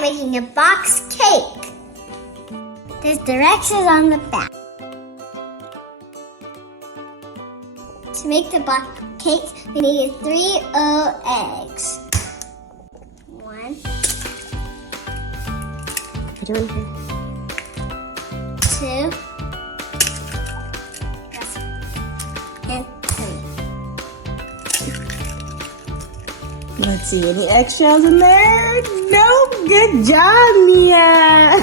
I'm making a box cake. There's directions on the back. To make the box cake, we need 3 eggs. 1. Put her in here. 2. And 3. Let's see, any eggshells in there? Nope. Good job, Mia.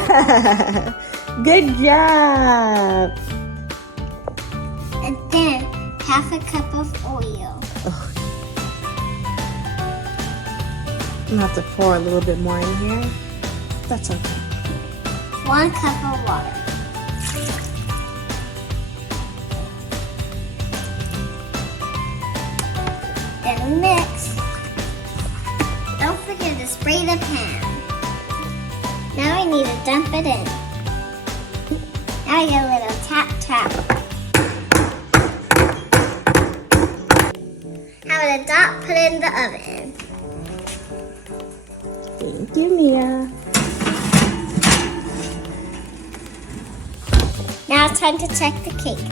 Good job. And then half a cup of oil. I'm gonna have to pour a little bit more in here. That's okay. 1 cup of water. Then mix. Don't forget to spray the pan. Now we need to dump it in. Now we get a little tap tap. Have a dot put in the oven. Thank you, Mia. Now it's time to check the cake.